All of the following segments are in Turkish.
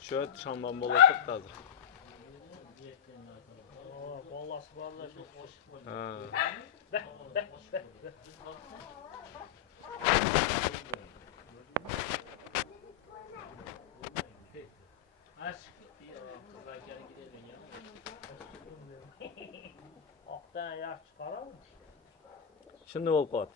Şöyle şamban bol oturup da hazır. Bollası barlar şu. Ha. Kızlarken gidelim ya. Aktan yaş çıkarar mı? Şimdi ol kot.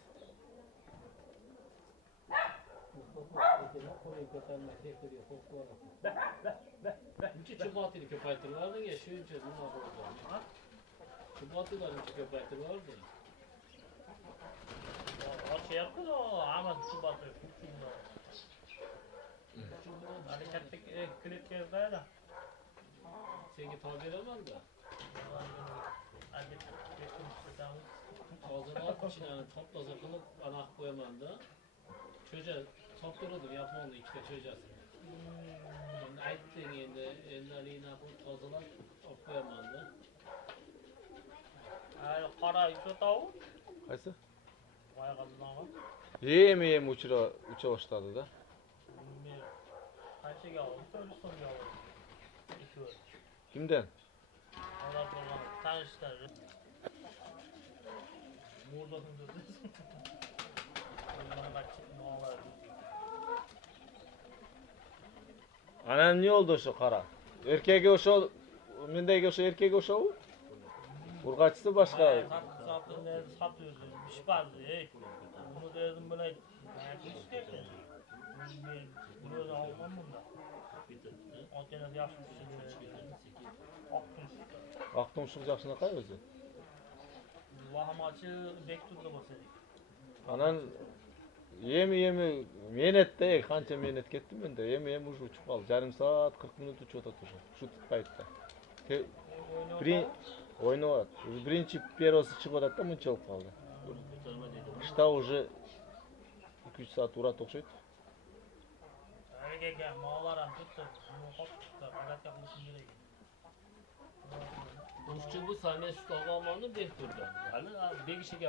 İki çubuğatıyla köpektirlerdi ya, şu önce bunlar oldu. Çubuğatıların iki köpektirlerdi. O şey yaptı da o Ahmet Çubat'ı. Hareketli klip gezdeydi. Sevgi tabir olmaz da. Hazırlat içine taptaza kılıp anak koyamanda. Çocuğa taptırırdım yapmalı işte çocuğasını. Şimdi ayttın endi alina bu tazalar koyamanda. Qara iso tavuk. Qaysi? Vay qazılan var. Yem uça başladı da. Qanchaga oldi? 400 so'mga oldi. Kimden? Ular bo'lgan tanishlar. Murdasın dedi. Bana bak çıkmalar. Anan ne oldu şu kara? Erkege oşo, mendeki oşo erkege oşo? Urgaçısı başka. Satın satıyoruz. Bir şey var. Bunu dedim böyle. Bunu da almam bunda. O gene de yaşlı bir şey. Aklım şu jakşına kay özü. Vahmaçı Bektur'da basadık. Anan yemi menette kança menet kettim ben de yemi ucu uçup kaldı. Yarım saat 40 minut uçup oturdu. Şu paytda. Oynuyor. Birinci perosu çıkıp da mınça olup kaldı. Kışta уже 2-3 saat uğrat okşaydı. Öyle mağalara tuttu. Bunu hop tuttu. Agat yapmışsın gerek. Uşçu bu sahne süt almanı bektirdi. Hani bir kişi